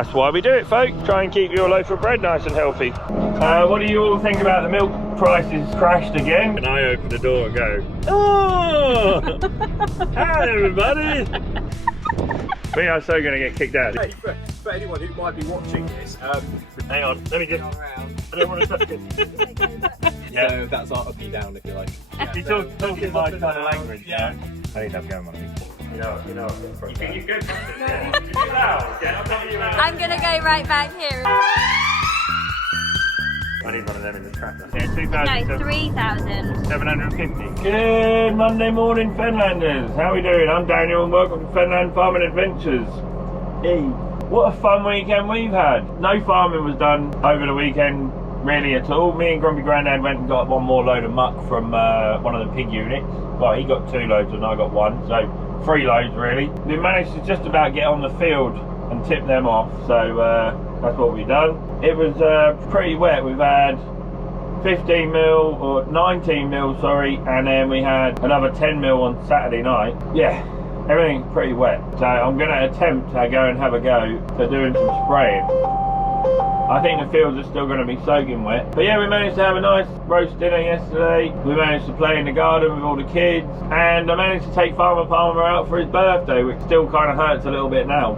That's why we do it, folks. Try and keep your loaf of bread nice and healthy. What do you all think about the milk prices crashed again? And I open the door and go, oh! Hi everybody! We are so going to get kicked out. Hey, for anyone who might be watching this, hang on, let me just, I don't want to touch it. Yeah, so that's our up and down if you like. Yeah, You're talking my kind of language, yeah? I need to have going on me. You know. You think you good? Yeah. I'm gonna go right back here. I need one of them in the tractor. Yeah, No, 3,000. 750. Good Monday morning, Fenlanders. How are we doing? I'm Daniel and welcome to Fenland Farming Adventures. Hey, what a fun weekend we've had. No farming was done over the weekend really at all. Me and Grumpy Grandad went and got one more load of muck from one of the pig units. Well, he got 2 loads and I got 1, so 3 loads really. We managed to just about get on the field and tip them off, so that's what we've done. It was pretty wet. We've had 15 mil, or 19 mil, sorry, and then we had another 10 mil on Saturday night. Yeah, everything's pretty wet. So I'm going to attempt to go and have a go for doing some spraying. I think the fields are still going to be soaking wet. But yeah, we managed to have a nice roast dinner yesterday. We managed to play in the garden with all the kids. And I managed to take Farmer Palmer out for his birthday, which still kind of hurts a little bit now.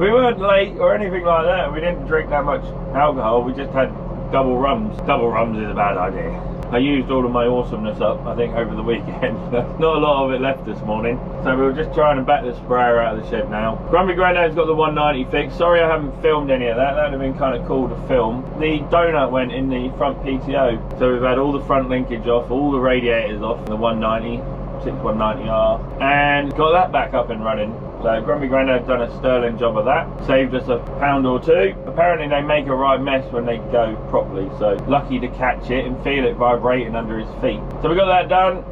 We weren't late or anything like that. We didn't drink that much alcohol. We just had double rums. Double rums is a bad idea. I used all of my awesomeness up, I think, over the weekend. There's not a lot of it left this morning. So we were just trying to back the sprayer out of the shed now. Grumpy Grandad's got the 190 fixed. Sorry I haven't filmed any of that. That would have been kind of cool to film. The donut went in the front PTO. So we've had all the front linkage off, all the radiators off, the 190, 6190R, and got that back up and running. So Grumpy Grandad's done a sterling job of that. Saved us £1 or 2. Apparently they make a right mess when they go properly, so lucky to catch it and feel it vibrating under his feet. So we got that done.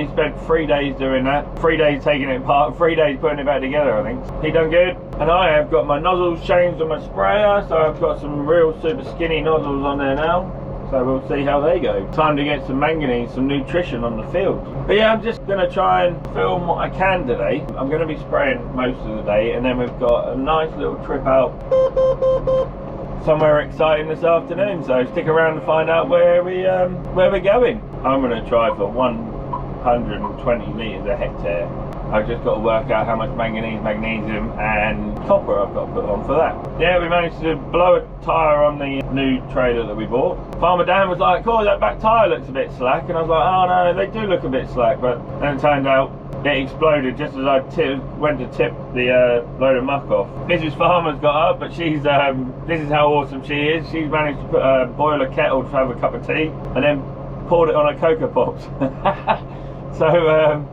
He spent 3 days doing that. 3 days taking it apart, 3 days putting it back together, I think. He done good. And I have got my nozzles changed on my sprayer, so I've got some real super skinny nozzles on there now. So we'll see how they go. Time to get some manganese, some nutrition on the field. But yeah, I'm just gonna try and film what I can today. I'm gonna be spraying most of the day, and then we've got a nice little trip out somewhere exciting this afternoon. So stick around to find out where we're going. I'm gonna try for 120 litres a hectare. I've just got to work out how much manganese, magnesium and copper I've got to put on for that. Yeah, we managed to blow a tyre on the new trailer that we bought. Farmer Dan was like, oh, that back tyre looks a bit slack. And I was like, oh no, they do look a bit slack. But then it turned out it exploded just as I went to tip the load of muck off. Mrs. Farmer's got up, but she's, this is how awesome she is. She's managed to boil a kettle to have a cup of tea and then poured it on her Cocoa Pops. So,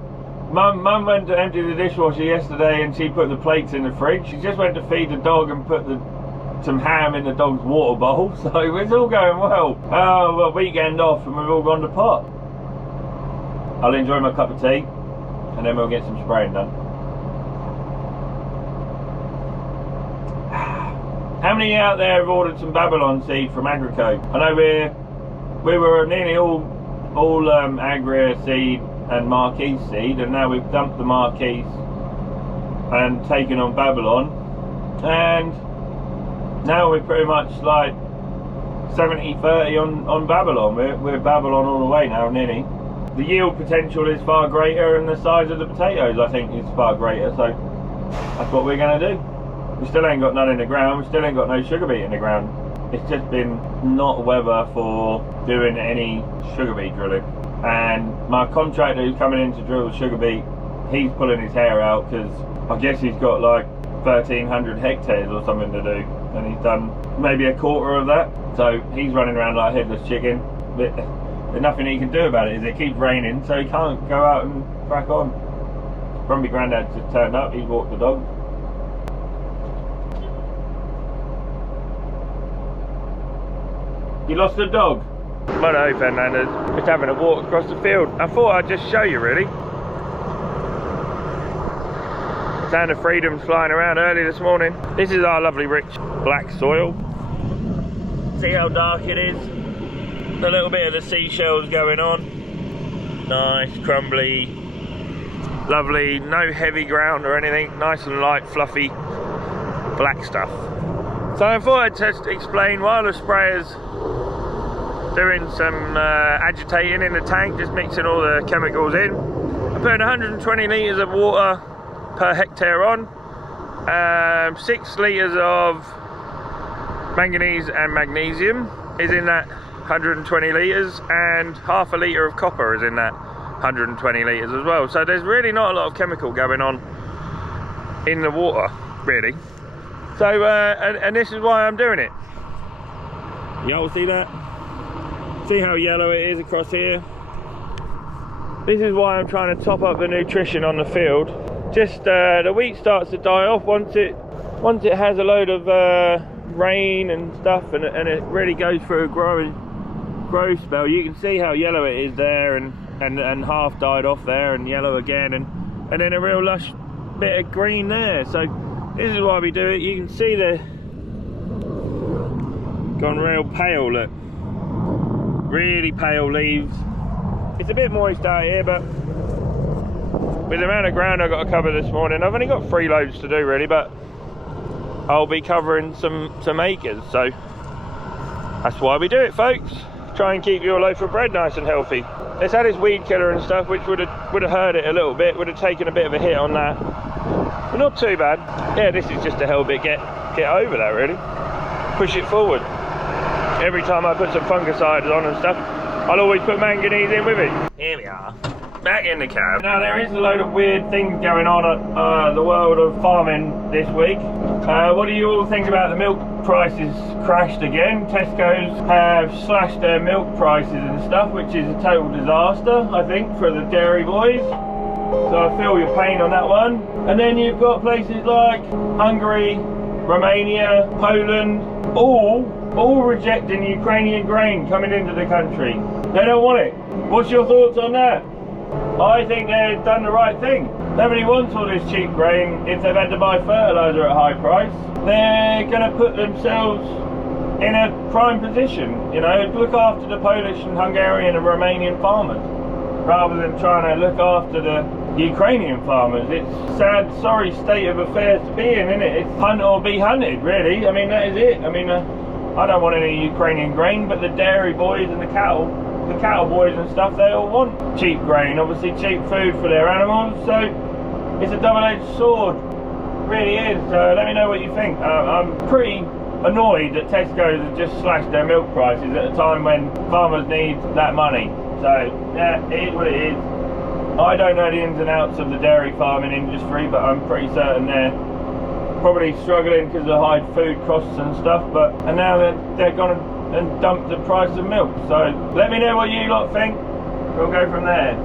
Mum went to empty the dishwasher yesterday and she put the plates in the fridge. She just went to feed the dog and put some ham in the dog's water bowl. So it's all going well. Oh, well, weekend off and we've all gone to pot. I'll enjoy my cup of tea and then we'll get some spraying done. How many out there have ordered some Babylon seed from Agrico? I know we were nearly all Agria seed and Marquise seed, and now we've dumped the Marquise and taken on Babylon, and now we're pretty much like 70-30 on Babylon. We're Babylon all the way now, nearly. The yield potential is far greater and the size of the potatoes I think is far greater, so that's what we're going to do. We still ain't got none in the ground, we still ain't got no sugar beet in the ground. It's just been not weather for doing any sugar beet drilling. And my contractor who's coming in to drill the sugar beet, he's pulling his hair out because I guess he's got like 1,300 hectares or something to do, and he's done maybe a quarter of that. So he's running around like a headless chicken. But there's nothing he can do about it. It keeps raining, so he can't go out and crack on. Grumpy Grandad just turned up. He walked the dog. You lost the dog? Well, no, Fernandez. Just having a walk across the field. I thought I'd just show you, really. Sound of Freedom's flying around early this morning. This is our lovely rich black soil. See how dark it is? A little bit of the seashells going on. Nice, crumbly, lovely, no heavy ground or anything. Nice and light, fluffy, black stuff. So I thought I'd just explain while the sprayer's doing some agitating in the tank, just mixing all the chemicals in. I'm putting 120 litres of water per hectare on, 6 litres of manganese and magnesium is in that 120 litres, and half a litre of copper is in that 120 litres as well. So there's really not a lot of chemical going on in the water, really. So, and this is why I'm doing it. Y'all see that? See how yellow it is across here? This is why I'm trying to top up the nutrition on the field. Just the wheat starts to die off once it has a load of rain and stuff, and it really goes through a growth spell. You can see how yellow it is there, and half died off there, and yellow again, and then a real lush bit of green there. So this is why we do it. You can see the gone real pale, look, really pale leaves. It's a bit moist out here, but with the amount of ground I've got to cover this morning, I've only got 3 loads to do really, but I'll be covering some acres, so that's why we do it, folks. Try and keep your loaf of bread nice and healthy. It's had its weed killer and stuff, which would have hurt it a little bit, would have taken a bit of a hit on that, but not too bad. Yeah, this is just to help it get over that, really. Push it forward. Every time I put some fungicides on and stuff, I'll always put manganese in with it. Here we are, back in the cab. Now there is a load of weird things going on at the world of farming this week. What do you all think about the milk prices crashed again? Tesco's have slashed their milk prices and stuff, which is a total disaster, I think, for the dairy boys. So I feel your pain on that one. And then you've got places like Hungary, Romania, Poland, all rejecting Ukrainian grain coming into the country. They don't want it. What's your thoughts on that? I think they've done the right thing. Nobody wants all this cheap grain if they've had to buy fertiliser at a high price. They're going to put themselves in a prime position, you know, look after the Polish and Hungarian and Romanian farmers, rather than trying to look after the Ukrainian farmers. It's a sad, sorry state of affairs to be in, isn't it? It's hunt or be hunted, really. I mean, that is it. I mean, I don't want any Ukrainian grain, but the dairy boys and the cattle boys and stuff, they all want cheap grain, obviously cheap food for their animals. So it's a double-edged sword, it really is. So let me know what you think. I'm pretty annoyed that Tesco's have just slashed their milk prices at a time when farmers need that money. So yeah, it is what it is. I don't know the ins and outs of the dairy farming industry, but I'm pretty certain they're probably struggling because of high food costs and stuff. And now they're gone and dumped the price of milk. So let me know what you lot think. We'll go from there.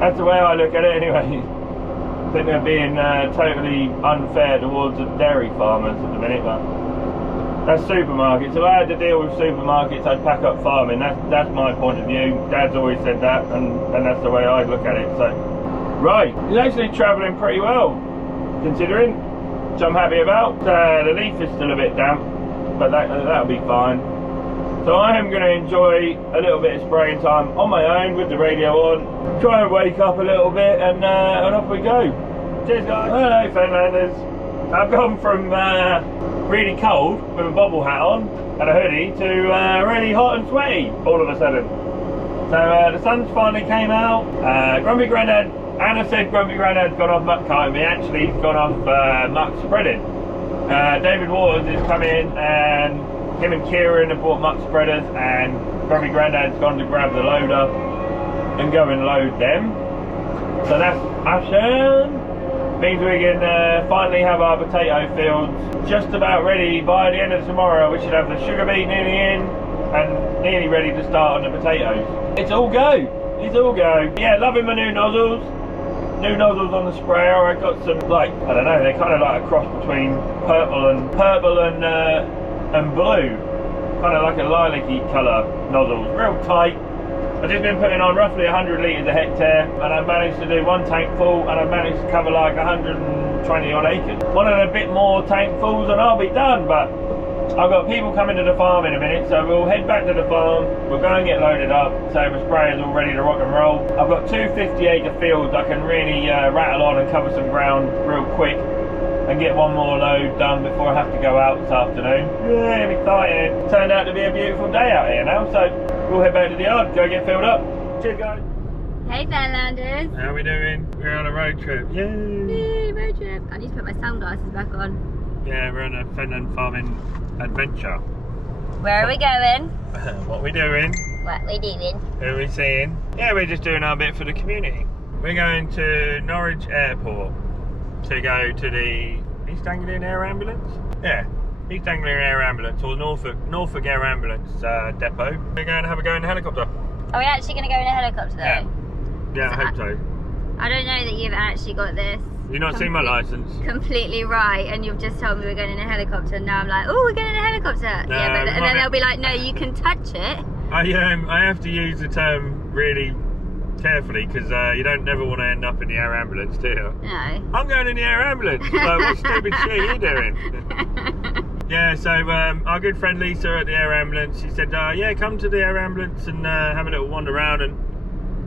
That's the way I look at it anyway. I think they're being totally unfair towards the dairy farmers at the minute, but that's supermarkets. If I had to deal with supermarkets, I'd pack up farming. That's my point of view. Dad's always said that, and that's the way I'd look at it. So, right, he's actually travelling pretty well, considering, which I'm happy about. The leaf is still a bit damp, but that'll be fine. So I am going to enjoy a little bit of spraying time on my own with the radio on, try and wake up a little bit, and off we go. Cheers, guys. Hello, Fenlanders. I've gone from really cold with a bobble hat on and a hoodie to really hot and sweaty all of a sudden. So the sun's finally came out. Grumpy Grandad, Anna said Grumpy Grandad's gone off muck carting, but actually he's gone off muck spreading. David Waters is coming in, and him and Kieran have bought muck spreaders, and Grumpy Grandad's gone to grab the loader and go and load them. So that's action. Means we can finally have our potato fields just about ready by the end of tomorrow. We should have the sugar beet nearly in and nearly ready to start on the potatoes. It's all go. It's all go. Yeah, loving my new nozzles. New nozzles on the sprayer. I got some, like, I don't know, they're kind of like a cross between purple and blue. Kind of like a lilac-y colour nozzles. Real tight. I've just been putting on roughly 100 litres a hectare, and I've managed to do one tank full, and I've managed to cover like 120 odd acres. One of the bit more tank fulls and I'll be done, but I've got people coming to the farm in a minute, so we'll head back to the farm, we'll go and get loaded up, so the sprayer's all ready to rock and roll. I've got two 50-acre fields I can really rattle on and cover some ground real quick. and get one more load done before I have to go out this afternoon. Yeah, I'm excited. Turned out to be a beautiful day out here now, so we'll head back to the yard, go get filled up. Cheers, guys. Hey, Fairlanders. How are we doing? We're on a road trip. Yay! Yay, road trip. I need to put my sunglasses back on. Yeah, we're on a Fenland farming adventure. Where are we going? What are we doing? What we doing? Who are we seeing? Yeah, we're just doing our bit for the community. We're going to Norwich Airport to go to the East Anglian Air Ambulance. Yeah, East Anglian Air Ambulance, or Norfolk Air Ambulance depot. We're going to have a go in the helicopter. Are we actually going to go in a helicopter though? Yeah, I hope so. I don't know that you've actually got this. You've not seen my licence. Completely right, and you've just told me we're going in a helicopter, and now I'm like, oh, we're going in a helicopter. No, yeah, but, and then they'll be like, no, you can touch it. I have to use the term really carefully because you don't never want to end up in the air ambulance, do you? No. I'm going in the air ambulance. Like, what stupid shit are you doing? Yeah, so our good friend Lisa at the air ambulance, she said, yeah, come to the air ambulance and have a little wander around, and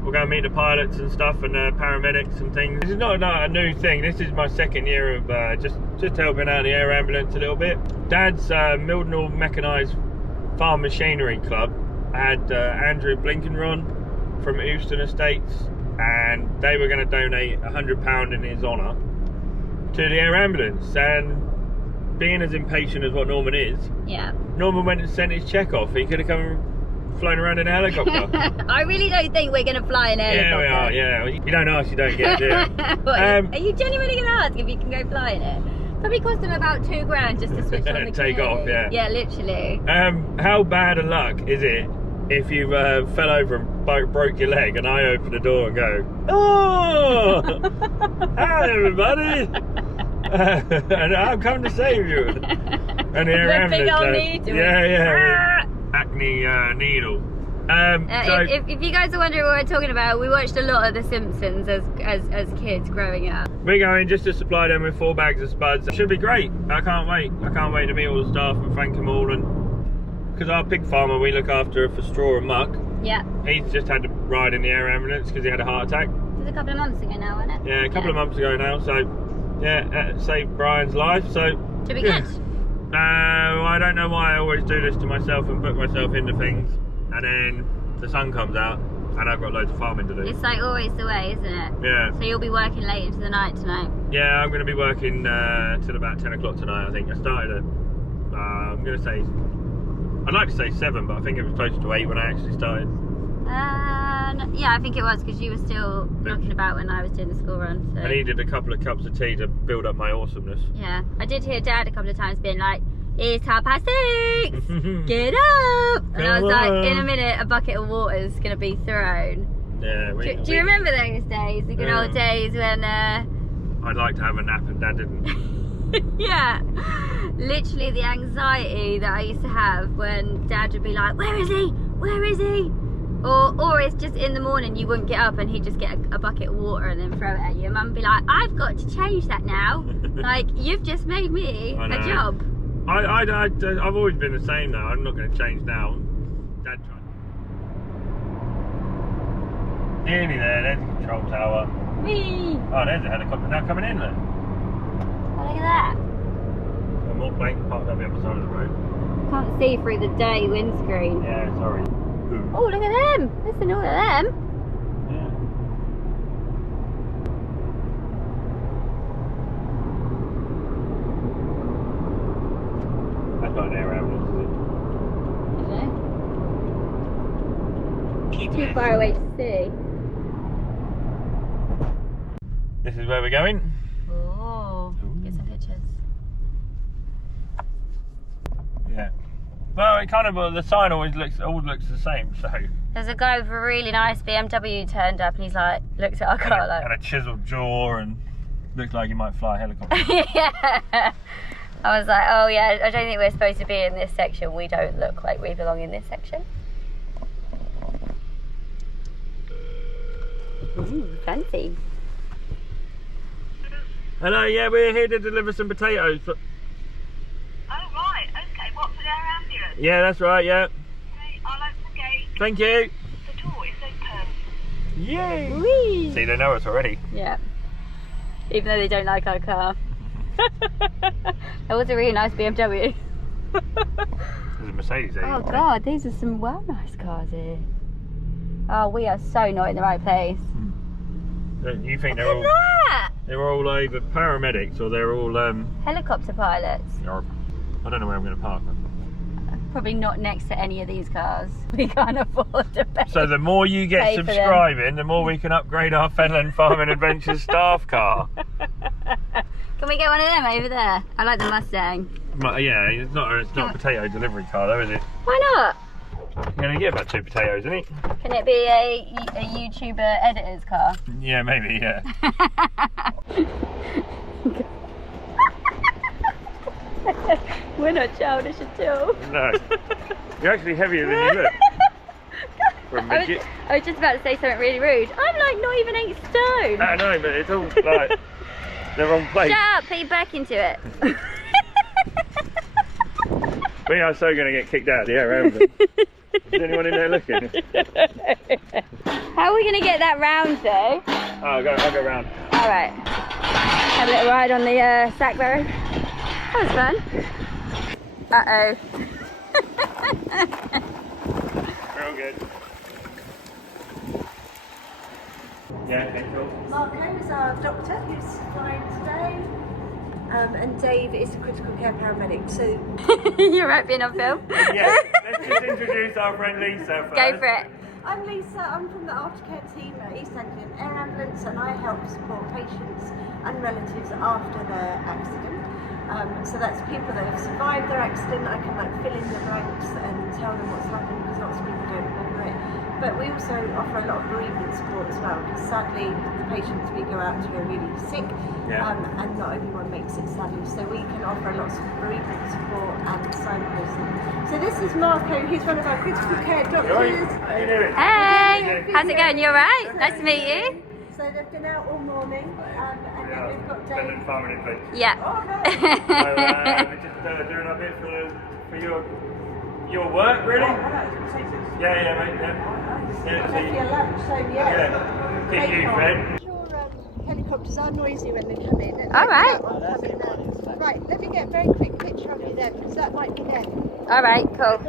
we'll go and meet the pilots and stuff and paramedics and things. This is not a new thing. This is my second year of just helping out the air ambulance a little bit. Dad's Mildenhall Mechanised Farm Machinery Club had Andrew Blinkenron from Euston Estates, and they were going to donate £100 in his honour to the air ambulance. And being as impatient as what Norman is, yeah, Norman went and sent his cheque off. He could have come flown around in a helicopter. I really don't think we're going to fly in a helicopter. Yeah, we are. Yeah, you don't ask, you don't get, do you? What, are you genuinely going to ask if you can go fly in it? Probably cost them about £2 just to switch on the take gear. off. Yeah. Yeah, literally. How bad a luck is it if you fell over and broke your leg, and I open the door and go, oh, hi everybody, and I'll come to save you. And the air ambulance, big old needle. yeah, acne needle. So if you guys are wondering what we're talking about, we watched a lot of The Simpsons as kids growing up. We're going just to supply them with 4 bags of spuds. It should be great. I can't wait. I can't wait to meet all the staff and thank them all. And because our pig farmer we look after for straw and muck, yeah, he's just had to ride in the air ambulance because he had a heart attack. It was a couple of months ago now, wasn't it? Yeah, a couple of months ago now. So yeah, saved Brian's life. So should be good. I don't know why I always do this to myself and put myself into things, and then the sun comes out and I've got loads of farming to do. It's like always the way, isn't it? Yeah. So you'll be working late into the night tonight? Yeah, I'm going to be working till about 10 o'clock tonight, I think. I started at, I'm going to say, I'd like to say 7, but I think it was closer to 8 when I actually started. Yeah, I think it was because you were still knocking about when I was doing the school run. So. I needed a couple of cups of tea to build up my awesomeness. Yeah, I did hear Dad a couple of times being like, it's 6:30, get up! And I was like, in a minute a bucket of water is going to be thrown. Yeah. Do you remember those days, the good old days when... I'd like to have a nap and Dad didn't. Yeah, literally the anxiety that I used to have when Dad would be like, where is he? Where is he? Or it's just in the morning you wouldn't get up and he'd just get a bucket of water and then throw it at you. And Mum would be like, I've got to change that now. Like, you've just made me a job. I've always been the same though. I'm not going to change now. Dad tried. Nearly there, there's the control tower. Whee! Oh, there's a helicopter now coming in there. Oh, look at that. Got more planes parked up the other side of the road. Can't see through the dirty windscreen. Yeah, sorry. Oh, look at them. Listen, all of them. Yeah. That's not an air ambulance, is it? Is it? Too far away to see. This is where we're going. Oh, get some pictures. Yeah. Well, it kind of the sign always looks the same. So. There's a guy with a really nice BMW turned up, and he's like, looked at our car like. And a chiseled jaw, and looked like he might fly a helicopter. Yeah. I was like, oh yeah, I don't think we're supposed to be in this section. We don't look like we belong in this section. Ooh, fancy. Hello, yeah, we're here to deliver some potatoes. Oh right, okay, what, for their ambulance? Yeah, that's right, yeah. Okay, I'll open the gate. Thank you. The door is open. Yay! Whee! See, they know us already. Yeah. Even though they don't like our car. That was a really nice BMW. There's a Mercedes there. Oh God, these are some well nice cars here. Oh, we are so not in the right place. You think Look at that! they're all either paramedics or they're all Helicopter pilots. I don't know where I'm going to park them. Probably not next to any of these cars. We can't afford to pay. So the more you get Pay for them. subscribing, the more we can upgrade our Fenland Farming Adventures staff car. Can we get one of them over there? I like the Mustang. Yeah, it's not a potato delivery car though, is it? Why not? You're going to get about 2 potatoes, isn't it? Can it be a YouTuber editor's car? Yeah, maybe, yeah. We're not childish at all. No. You're actually heavier than you look. For a midget. I was just about to say something really rude. I'm like not even 8 stone. I know, but it's all like the wrong place. Shut up, put your back into it. We are so going to get kicked out of the air ambulance. Is anyone in there looking? How are we going to get that round though? Oh, I'll go round. Alright. Have a little ride on the Sackberry. That was fun. Uh-oh. We're all good. Yeah, okay, cool. Marco is our doctor who's flying today, and Dave is a critical care paramedic. So You're right being on film. Yeah, let's just introduce our friend Lisa first. Go for it. I'm Lisa, I'm from the aftercare team at East Anglian Air Ambulance, and I help support patients and relatives after their accident. So that's people that have survived their accident. I can like fill in the blanks and tell them what's happened because lots of people don't remember it. But we also offer a lot of bereavement support as well, because sadly the patients we go out to are really sick, and not everyone makes it sadly. So we can offer lots of bereavement support and signposting. So this is Marco, he's one of our critical care doctors. How you doing? Hey, how's it going? You alright? Nice to meet you. So they've been out all morning, and then we've got Dave. Fenland Farming Adventures. Yeah. So we're just doing a bit for your work, really? Yeah, mate. Yeah, Take your lunch, so yeah. Keep you fed. Your helicopters are noisy when they come in. All right. Right, let me get a very quick picture of you then, because that might be them. Alright, cool.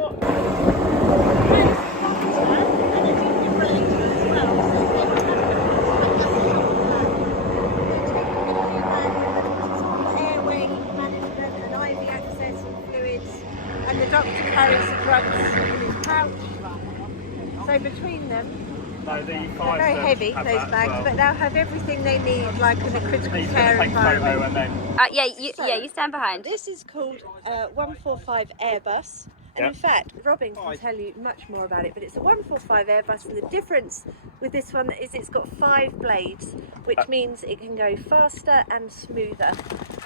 Airway management and IV access and fluids, and the doctor carries the drugs in his pouch. So between them, No, they're very heavy, those bags, but they'll have everything they need, like in a critical care environment. You stand behind. This is called 145 Airbus, and in fact, Robin can tell you much more about it, but it's a 145 Airbus, and the difference with this one is it's got 5 blades, which means it can go faster and smoother.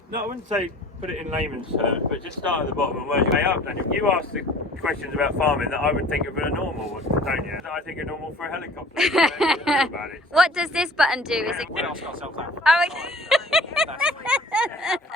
No, I wouldn't say put it in layman's terms, but just start at the bottom and work your way up. Daniel, you asked the questions about farming that I would think of a normal one, don't you? That I think are normal for a helicopter. About it. What does this button do? Is it? We ask ourselves that. Oh, okay.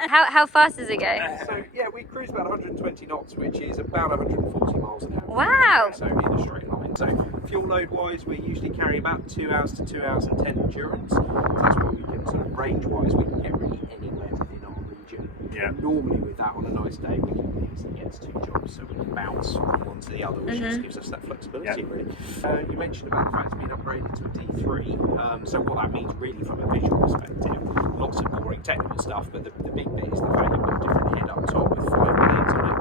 How fast does it go? So yeah, we cruise about 120 knots, which is about 140 miles an hour. Wow. So in a straight line. So fuel load wise, we usually carry about 2 hours to 2 hours and 10 endurance. So that's what we can sort of range wise, we can get really anywhere within our region. Yeah. Normally with that on a nice day, we can easily get to 2 jobs, so we can bounce from one to the other, which just gives us that flexibility really. You mentioned about the fact it's been upgraded to a D3. So what that means really from a visual perspective, lots of boring technical stuff, but the big bit is the fact you've got a different head up top with 5 blades on it.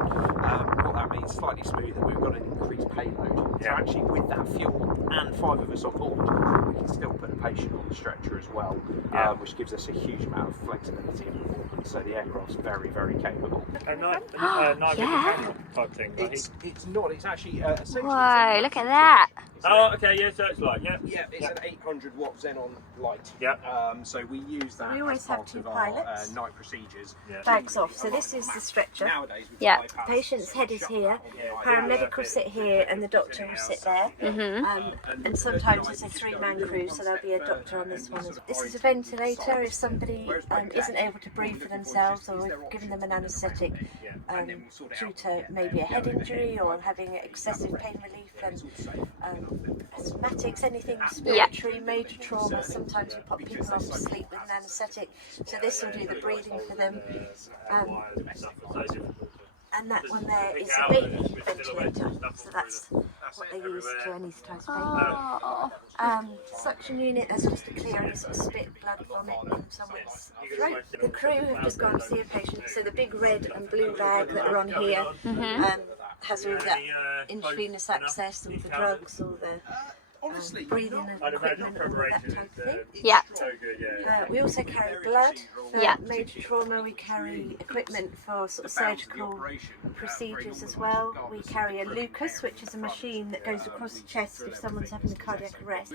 What that means, slightly smoother, we've got an increased payload. So actually with that fuel and 5 of us on board, we can still put a patient on the stretcher as well, which gives us a huge amount of flexibility and performance. So the aircraft's very, very capable. A night camera type thing. It's not, it's actually essentially... Whoa, look at that. Oh, okay, yeah, searchlight, yeah. Yeah, it's an 800 watt xenon light. Yeah. So we use that We always as have part 2 of our pilots. night procedures. Yeah. Bags off. So this is the stretcher. Nowadays, with Yeah. iPads, Patient's head is here, there. Paramedic will sit here and the doctor will sit there. And sometimes it's a 3-man crew, so there'll be a doctor on this one as well. This is a ventilator if somebody isn't able to breathe for themselves, or we've given them an anaesthetic due to maybe a head injury or having excessive pain relief, and asthmatics, anything respiratory, major trauma. Sometimes we put people off to sleep with an anaesthetic, so this will do the breathing for them. And that one there is a baby ventilator, so that's what they use to anaesthetise baby. Suction unit, that's just to clear any sort of spit, blood, vomit from someone's throat. The crew have just gone to see a patient, so the big red and blue bag that are on here has all that intravenous access, all the drugs, all the breathing and equipment and all that type of thing. Yeah. We also carry blood for major trauma. We carry equipment for sort of surgical procedures as well. We carry a Lucas, which is a machine that goes across the chest if someone's having a cardiac arrest.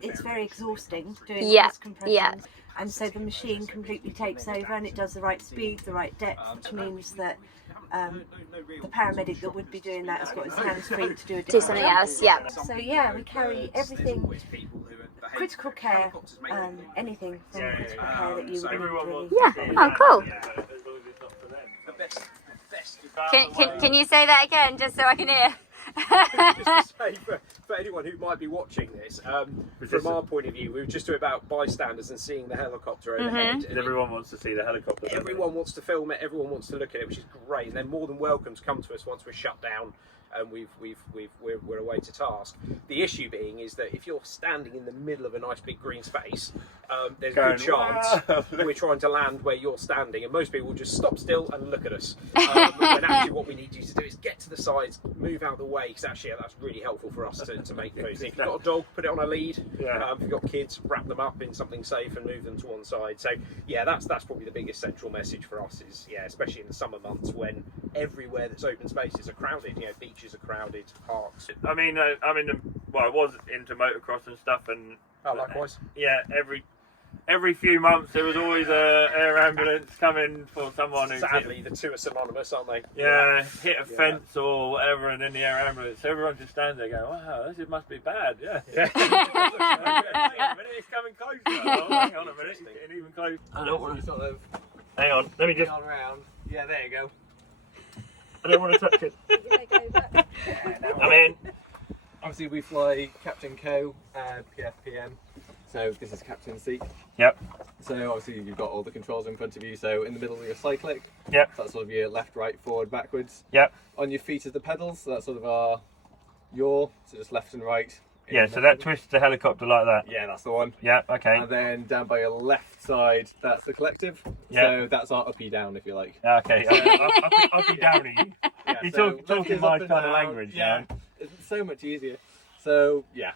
It's very exhausting doing chest compressions. And so the machine completely takes over, and it does the right speed, the right depth, which means that the paramedic that would be doing that has got his hands free to do a different something job. else, yeah. So yeah, we carry everything, critical care, anything from critical care that you would need really. Yeah, oh cool. Can you say that again, just so I can hear? Just to say, for anyone who might be watching this, from our point of view, we were just about bystanders and seeing the helicopter overhead. And everyone wants to see the helicopter. Everyone wants to film it. Everyone wants to look at it, which is great. And they're more than welcome to come to us once we're shut down and we're away to task. The issue being is that if you're standing in the middle of a nice big green space, there's a good chance we're trying to land where you're standing, and most people will just stop still and look at us. When actually what we need you to do is get to the sides, move out of the way, because actually that's really helpful for us to make moves. If you've got a dog, put it on a lead. If you've got kids, wrap them up in something safe and move them to one side. So yeah, that's probably the biggest central message for us is, especially in the summer months when everywhere that's open spaces are crowded, beaches are crowded, parks. I mean, I was into motocross and stuff, and likewise. Every few months there was always a air ambulance coming for someone who sadly the two are synonymous, aren't they? Hit a fence or whatever, and then the air ambulance. Everyone just stands there going, "Wow, this must be bad." Hang on a minute, it's coming closer. Hang on a minute, it's getting even closer. I don't want to sort of. Hang on, let me just. Around. Yeah, there you go. I don't want to touch it. I'm in. Obviously we fly Captain Co, PFPM, so this is Captain's seat. Yep. So obviously you've got all the controls in front of you, so in the middle of your cyclic. Yep. So that's sort of your left, right, forward, backwards. Yep. On your feet is the pedals, so that's sort of our yaw, so just left and right. Yeah, so that twists the helicopter like that. Yeah, that's the one. Yeah, okay. And then down by your left side, that's the collective. Yeah. So that's our uppy down, if you like. Okay, uppy downy. Yeah, You're so talking my kind of language, yeah. It's so much easier. So yeah,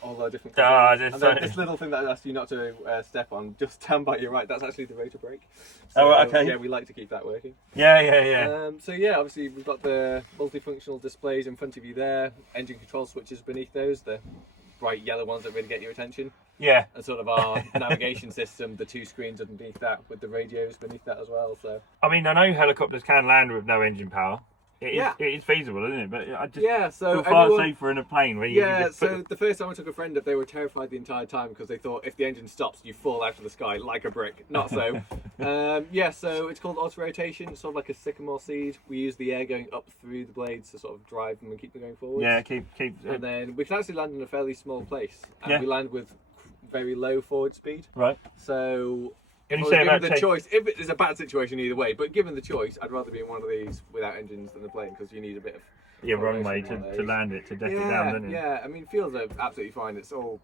all our different. This little thing that I asked you not to step on, just stand by your right. That's actually the rotor brake. So, okay. Yeah, we like to keep that working. Yeah. So yeah, obviously we've got the multifunctional displays in front of you there. Engine control switches beneath those, the bright yellow ones that really get your attention. Yeah. And sort of our navigation system, the 2 screens underneath that with the radios beneath that as well. So. I mean, I know helicopters can land with no engine power. It is feasible, isn't it? But I just so feel far safer in a plane where you so the first time I took a friend up, they were terrified the entire time because they thought if the engine stops, you fall out of the sky like a brick. Not so. So it's called auto rotation. It's sort of like a sycamore seed. We use the air going up through the blades to sort of drive them and keep them going forward. Yeah, keep. And then we can actually land in a fairly small place, and we land with very low forward speed. Right. So. Can you say about the choice, if it is a bad situation either way, but given the choice, I'd rather be in one of these without engines than the plane because you need a bit of runway to land it, to deck it down, don't you? Yeah, I mean, fields are absolutely fine. It's all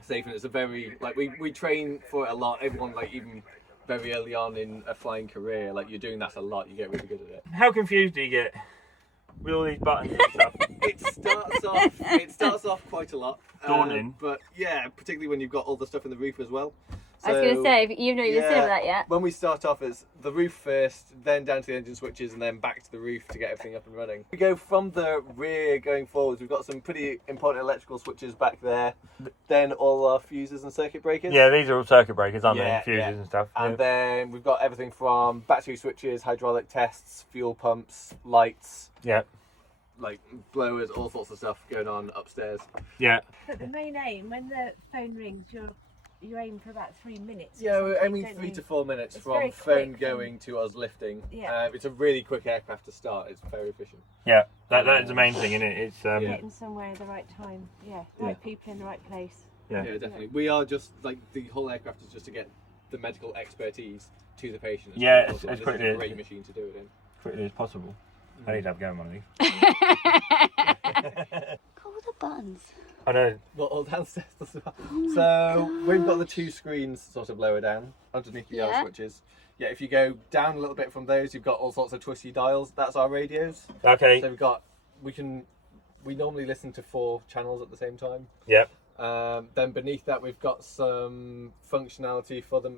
safe, and it's a very, we train for it a lot. Everyone, even very early on in a flying career, you're doing that a lot, you get really good at it. How confused do you get with all these buttons and stuff? It starts off quite a lot. Daunting. But yeah, particularly when you've got all the stuff in the roof as well. I was going to say, you've not even seen that yet. When we start off, it's the roof first, then down to the engine switches, and then back to the roof to get everything up and running. We go from the rear going forwards. We've got some pretty important electrical switches back there. Then all our fuses and circuit breakers. Yeah, these are all circuit breakers, aren't they? Fuses and stuff. And then we've got everything from battery switches, hydraulic tests, fuel pumps, lights. Yeah. Like blowers, all sorts of stuff going on upstairs. Yeah. But the main aim, when the phone rings, you aim for about 3 minutes. Yeah, we're aiming 3 to 4 minutes It's from very phone quick going to us lifting. Yeah. It's a really quick aircraft to start. It's very efficient. Yeah, that is the main thing, isn't it? It's Getting somewhere at the right time. Yeah, right people in the right place. Yeah, definitely. We are just like the whole aircraft is just to get the medical expertise to the patient. Yeah, This as is quickly a as great machine to do it in. quickly as possible. I need to have a go on one of these. Call the buttons. I know. Well, all downstairs as well. So we've got the 2 screens sort of lower down underneath the yellow switches. Yeah, if you go down a little bit from those, you've got all sorts of twisty dials. That's our radios. Okay. So we normally listen to 4 channels at the same time. Yep. Then beneath that, we've got some functionality for the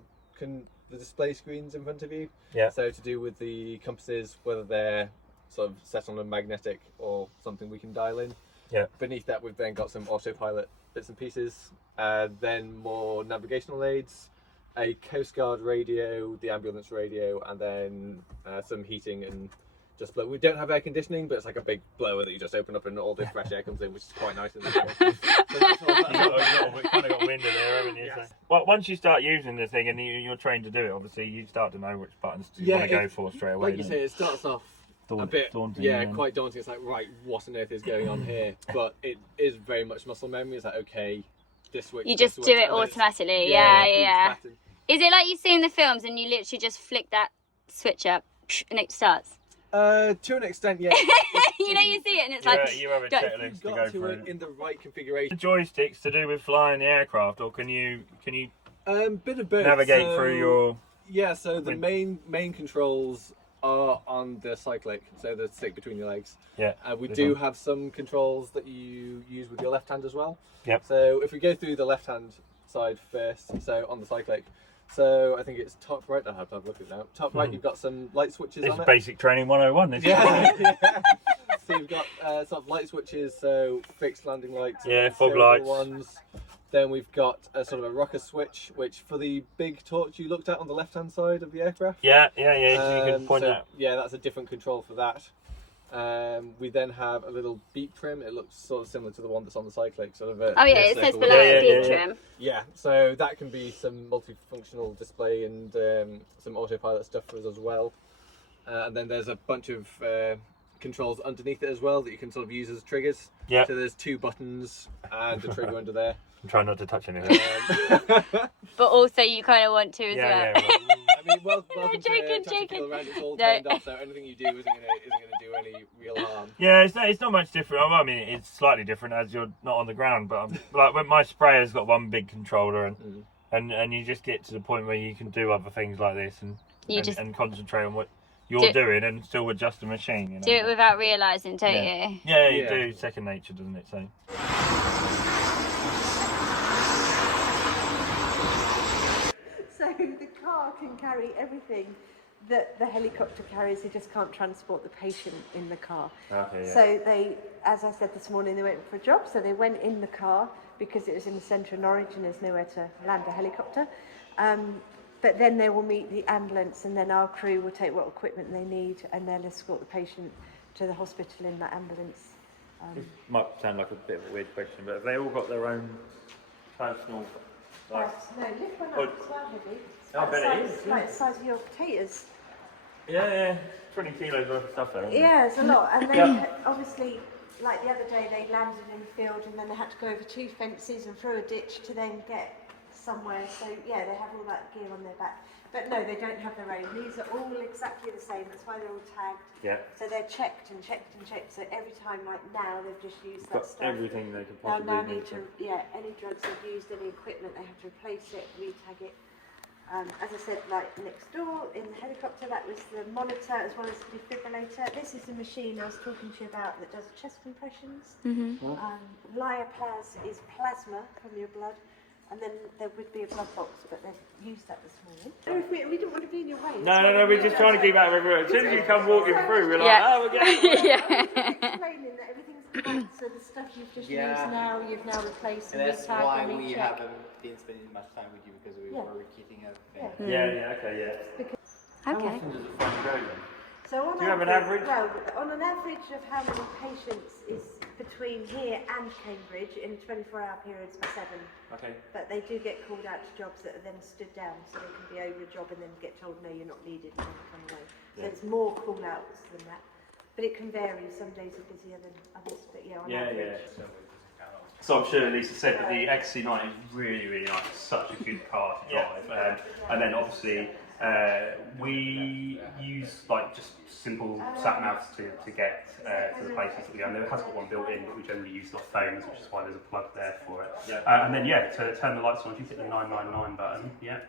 display screens in front of you. Yeah. So to do with the compasses, whether they're sort of set on a magnetic or something we can dial in. Yeah. Beneath that, we've then got some autopilot bits and pieces. Then more navigational aids, a Coast Guard radio, the ambulance radio, and then some heating and just blow. We don't have air conditioning, but it's like a big blower that you just open up and all this fresh air comes in, which is quite nice in the house. So that's all You've kind of got wind in there, haven't you? Yes. So, well, once you start using the thing and you're trained to do it, obviously you start to know which buttons you want to go for straight away. Like you say, it starts off a bit daunting, quite daunting. It's like, right, what on earth is going on here? But it is very much muscle memory. It's like, okay, this switch. You just do it automatically. Yeah. Is it like you see in the films and you literally just flick that switch up and it starts? To an extent, yeah. You know, you see it and it's like. You have a checklist to go to through. it in the right configuration. The joysticks to do with flying the aircraft, or can you Bit of both. navigate through your? Yeah, so the main controls are on the cyclic, so the stick between your legs. Yeah. We do have some controls that you use with your left hand as well. Yep. So if we go through the left hand side first, so on the cyclic, so I think it's top right. I have to have a look at it now. Top right, you've got some light switches This on is it. basic training 101. Isn't it? Yeah. So you've got sort of light switches, so fixed landing lights. Yeah, and fog variable lights. ones. Then we've got a sort of a rocker switch, which for the big torch you looked at on the left-hand side of the aircraft. Yeah. So you can point that. Yeah, that's a different control for that. We then have a little beep trim. It looks sort of similar to the one that's on the cyclic, sort of. Oh yeah, it says circle. below it beep yeah. trim. Yeah, so that can be some multifunctional display and some autopilot stuff for us as well. And then there's a bunch of controls underneath it as well that you can sort of use as triggers. Yeah. So there's 2 buttons and a trigger under there. I'm trying not to touch anything. But also you kind of want to as well. Yeah. Right. I mean, welcome joking. to Tactical Around. It's all No. turned off, so anything you do isn't gonna do any real harm. Yeah, it's not much different. I mean, it's slightly different as you're not on the ground. But like when my sprayer's got one big controller, and you just get to the point where you can do other things like this and concentrate on what you're doing and still adjust the machine. You know? Do it without realising, don't you? Yeah, you do. Second nature, doesn't it? So. So the car can carry everything that the helicopter carries. They just can't transport the patient in the car. Okay, yeah. So they, as I said this morning, they went for a job. So they went in the car because it was in the centre of Norwich and there's nowhere to land a helicopter. But then they will meet the ambulance and then our crew will take what equipment they need and they'll escort the patient to the hospital in that ambulance. This might sound like a bit of a weird question, but have they all got their own personal? No, lift one up, it's quite heavy. It's I bet it is, It's like the size of your potatoes. Yeah, 20 kilos worth of stuff there. Isn't Yeah, it's a lot. And then obviously, like the other day, they landed in a field and then they had to go over 2 fences and through a ditch to then get somewhere. So yeah, they have all that gear on their back. But no, they don't have their own. These are all exactly the same. That's why they're all tagged. Yeah. So they're checked and checked and checked. So every time, like now, they've just used Got that stuff. everything they could Now possibly need to, any drugs they've used, any equipment, they have to replace it, retag it. As I said, like next door in the helicopter, that was the monitor as well as the defibrillator. This is the machine I was talking to you about that does chest compressions. Lyoplas is plasma from your blood. and then there would be a blood box, but they've used that this morning. So we didn't want to be in your way. No, we're just trying to keep out of everywhere. As soon as you come walking through, we're like, Yeah. oh, we're getting Yeah. Explaining that everything's correct, so the stuff you've just used now, you've now replaced And and that's retagged why and we rechecked. haven't been spending much time with you, because we were keeping everything. Yeah, okay, yeah. How Okay. often does a phone go then? So on Do you have an average? Well, on an average of how many patients is between here and Cambridge in 24-hour periods for 7. Okay. But they do get called out to jobs that are then stood down, so they can be over a job and then get told, no, you're not needed, and then come away. So it's more call-outs than that. But it can vary. Some days are busier than others, but yeah, on average. So I'm sure Lisa said that the XC90 is really, really nice. It's such a good car to drive. And then obviously we use like just simple sat navs to get to the places that we go. And it has got one built in, but we generally use our phones, which is why there's a plug there for it. And then to turn the lights on, if you hit the 999 button, you'll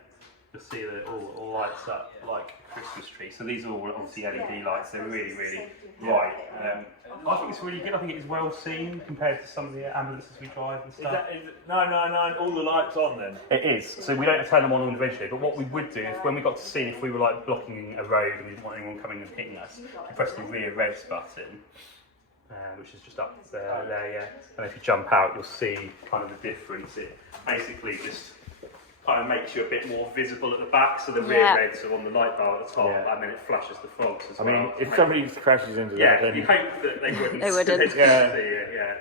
see that it all lights up like a Christmas tree. So these are all obviously LED lights. They're really, really bright. I think it's really good. I think it is well seen compared to some of the ambulances we drive and stuff. Is 999 all the lights on then? It is. So we don't turn them on individually, but what we would do is when we got to see if we were like blocking a road and we didn't want anyone coming and hitting us, we press the rear res button, which is just up there, and if you jump out, you'll see kind of the difference. It basically just kind of makes you a bit more visible at the back, so the rear reds are on the light bar at the top, and then it flashes the frogs as well. I mean, if somebody crashes into that, then... you hope that they wouldn't. They wouldn't. See it,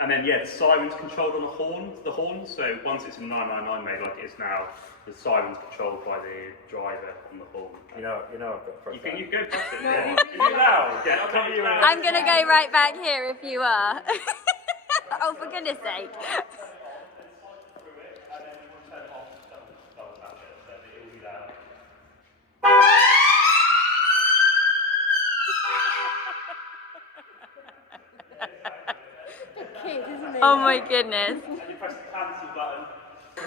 and then the siren's controlled on the horn. So once it's in 999 made like it is now, the siren's controlled by the driver on the horn. You know I've got to You can go past it. Is it loud? Yeah, I'll tell you when I'm gonna go right back here if you are. Oh, for goodness sake. Kid, isn't it? Oh my goodness. And you press the cancel button.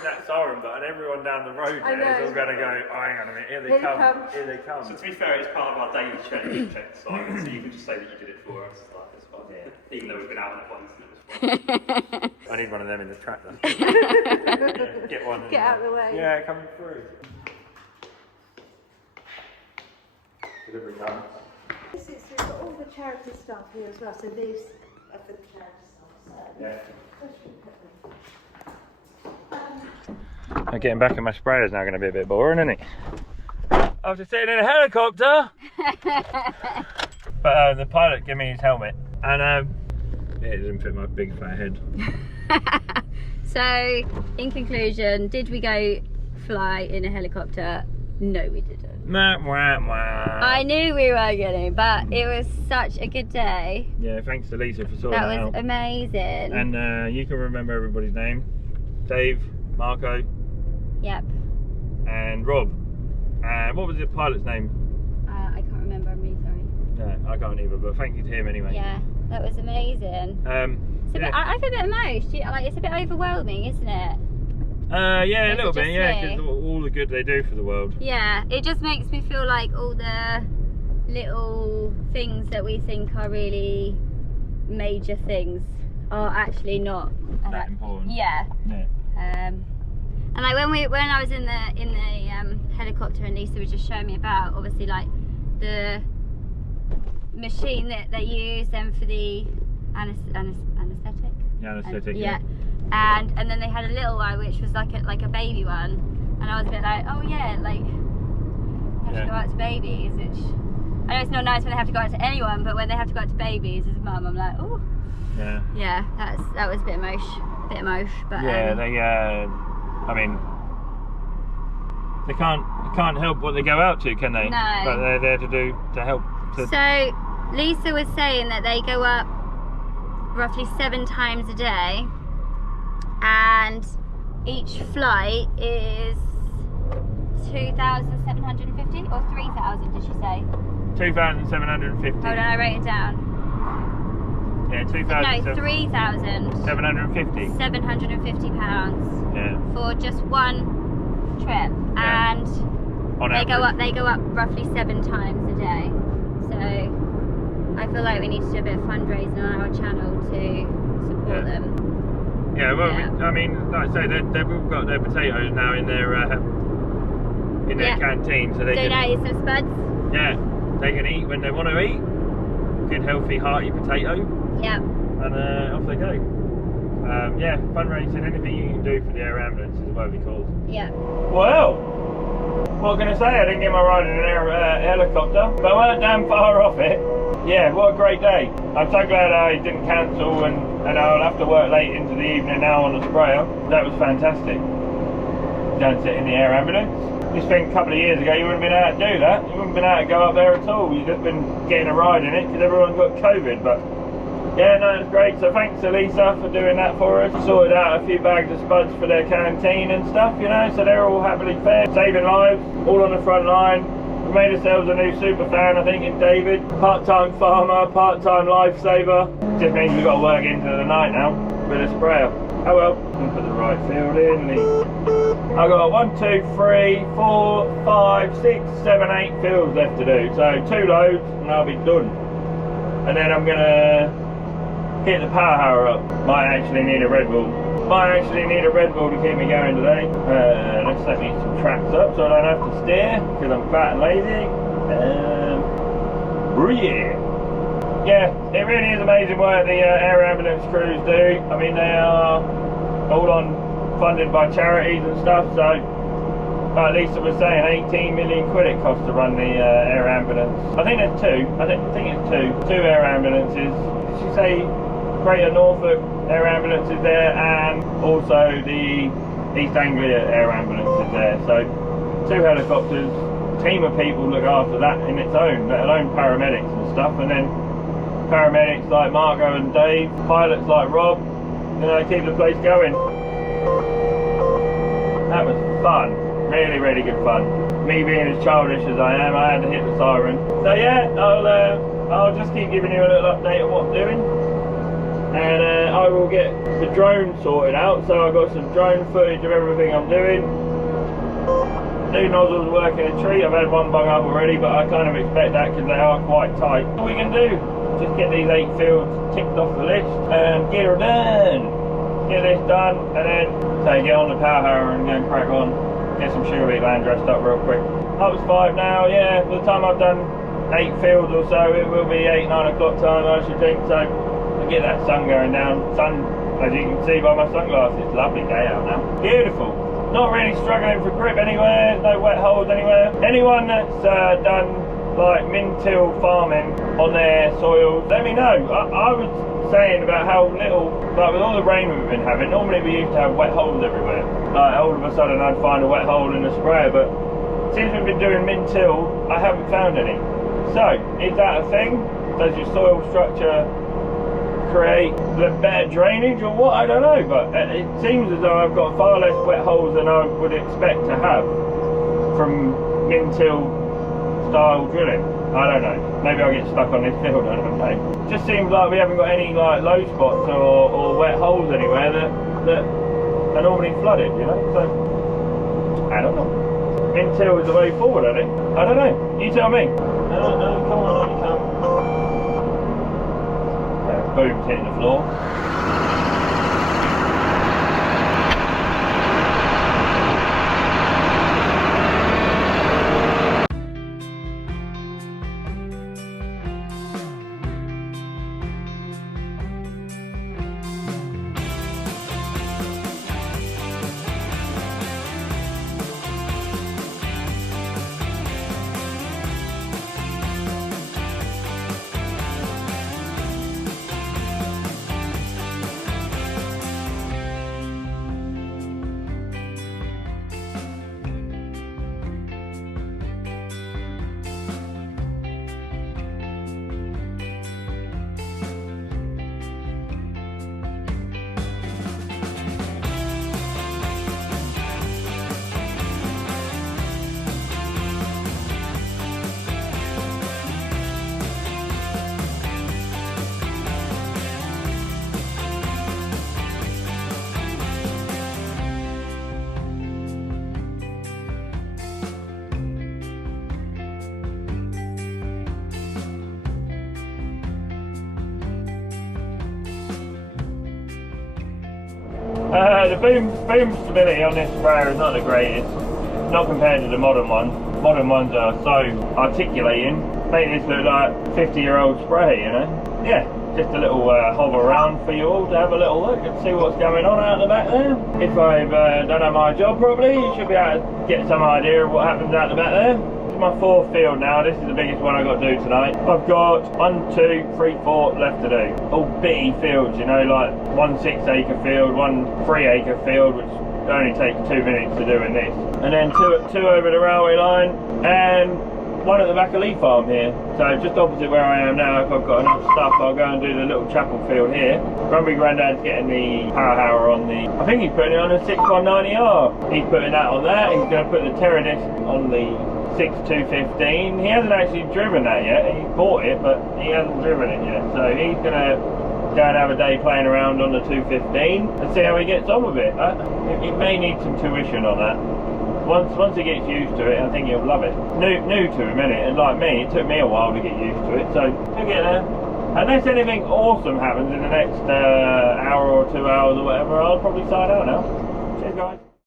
that siren button, everyone down the road I there is know. all going to go, oh, hang on a minute, here they Here they come, come. here they come. So to be fair, it's part of our daily check sirens, so you can just say that you did it for us. Like, it's fine. Yeah. Even though we've been out on it once and it was fine. I need one of them in the tractor. Get one. Get out of the way. Yeah, coming through. Delivery done. We've got all the charity staff here as well, so these are for the charity staff. Yeah. So, Getting back in my sprayer is now going to be a bit boring, isn't it? After sitting in a helicopter. But the pilot gave me his helmet, and it didn't fit my big fat head. So, in conclusion, did we go fly in a helicopter? No, we didn't. Wah, wah, wah. I knew we were going to, but it was such a good day. Yeah, thanks to Lisa for sorting That that was out. amazing. And you can remember everybody's name. Dave, Marco, Yep. and Rob. And what was the pilot's name? I can't remember, I'm really sorry. No, I can't either, but thank you to him anyway. Yeah, that was amazing. It's a bit, I feel a bit emotional. Like, it's a bit overwhelming, isn't it? Yeah, a Is little it bit, just yeah, me? because all the good they do for the world. Yeah, it just makes me feel like all the little things that we think are really major things are actually not That important. Yeah. Yeah. And like when I was in the helicopter and Lisa was just showing me about obviously like the machine that they use then for the anaesthetic. Yeah, anaesthetic. Yeah. And then they had a little one which was like a baby one, and I was a bit like, oh yeah, like you have to go out to babies, which I know it's not nice when they have to go out to anyone, but when they have to go out to babies as a mum, I'm like, oh. Yeah. Yeah, that was a bit emosh, but Yeah, they. I mean, they can't help what they go out to, can they? No. But they're there to help. So Lisa was saying that they go up roughly 7 times a day, and each flight is 2,750 or 3,000, did she say? 2,750. Hold on, I wrote it down. Yeah, No, 2,750. 3,750 £750 Yeah. for just one trip, Yeah. and On average. they go up roughly 7 times a day. So I feel like we need to do a bit of fundraising on our channel to support Yeah. them. Yeah, well, Yeah. I mean, like I say, they've all got their potatoes now in their Yeah. canteen, so they can, Donate some spuds. yeah, they can eat when they want to eat. Good, healthy, hearty potato, Yeah. and off they go. Yeah, fundraising, anything you can do for the air ambulance is what we called. Yeah. Well, what can I say? I didn't get my ride in an helicopter, but I weren't damn far off it. Yeah, what a great day. I'm so glad I didn't cancel and I'll have to work late into the evening now on the sprayer. That was fantastic. Don't sit in the air ambulance. Just think a couple of years ago you wouldn't have been able to do that. You wouldn't have been able to go up there at all. You've just been getting a ride in it because everyone got COVID. But yeah, no, it's great. So thanks to Lisa for doing that for us. Sorted out a few bags of spuds for their canteen and stuff, you know, so they're all happily fed, saving lives, all on the front line. We made ourselves a new super fan, I think, in David. Part-time farmer, part-time lifesaver. Just means we've got to work into the night now with a sprayer. Oh well, can put the right field in. I've got 1, 2, 3, 4, 5, 6, 7, 8 fields left to do. So 2 loads and I'll be done. And then I'm gonna hit the power hour up. Might actually need a Red Bull. Might actually need a Red Bull to keep me going today. Let's set me some tracks up so I don't have to steer because I'm fat and lazy. Yeah, it really is amazing work the air ambulance crews do. I mean, they are all funded by charities and stuff, so like Lisa was saying, 18 million quid it costs to run the air ambulance. I think there's 2. I think it's 2 air ambulances. Did she say Greater Norfolk Air Ambulance is there, and also the East Anglia Air Ambulance is there. So 2 helicopters, a team of people look after that in its own, let alone paramedics and stuff, and then paramedics like Marco and Dave, pilots like Rob, you know, keep the place going. That was fun, really, really good fun. Me being as childish as I am, I had to hit the siren. So yeah, I'll just keep giving you a little update of what I'm doing. And I will get the drone sorted out, so I've got some drone footage of everything I'm doing. New nozzles working a treat. I've had one bung up already, but I kind of expect that because they are quite tight. All we can do, just get these 8 fields ticked off the list and get her done. Get this done and then say get on the power hour and go and crack on. Get some sugar beet land dressed up real quick. Up to 5 now, yeah. By the time I've done 8 fields or so, it will be 8, 9 o'clock time, I should think. So get that sun going down. Sun, as you can see by my sunglasses, it's a lovely day out now. Beautiful. Not really struggling for grip anywhere, no wet holes anywhere. Anyone that's done like min-till farming on their soils, let me know. I was saying about how little, like with all the rain we've been having, normally we used to have wet holes everywhere. Like all of a sudden I'd find a wet hole in the sprayer, but since we've been doing min-till, I haven't found any. So, is that a thing? Does your soil structure create the better drainage or what? I don't know, but it seems as though I've got far less wet holes than I would expect to have from min-till style drilling. I don't know, maybe I'll get stuck on this field, I don't know. Just seems like we haven't got any like low spots or wet holes anywhere that are normally flooded, you know, so I don't know. Min-till is the way forward, I think. I don't know, you tell me. No, come on, you come. Boom's hitting the floor. The boom stability on this sprayer is not the greatest, not compared to the modern ones. Modern ones are so articulating, make this look like 50-year-old spray, you know? Yeah, just a little hover around for you all to have a little look and see what's going on out the back there. If I've done my job properly, you should be able to get some idea of what happens out the back there. This is my 4th field now. This is the biggest one I've got to do tonight. I've got 1, 2, 3, 4 left to do. All bitty fields, you know, like 1 6-acre field, 1 3-acre field, which only takes 2 minutes to do in this. And then two over the railway line, and 1 at the back of Lee Farm here. So just opposite where I am now, if I've got enough stuff, I'll go and do the little chapel field here. Grumpy Grandad's getting the power hour on the, I think he's putting it on a 6190R. He's putting that on that. He's going to put the Terradisc on the 6215. He hasn't actually driven that yet. He bought it, but he hasn't driven it yet. So he's going to go and have a day playing around on the 215 and see how he gets on with it. He may need some tuition on that. Once he gets used to it, I think he'll love it. New to him, innit? And like me, it took me a while to get used to it, so he'll get there. Unless anything awesome happens in the next hour or 2 hours or whatever, I'll probably sign out now. Cheers, guys.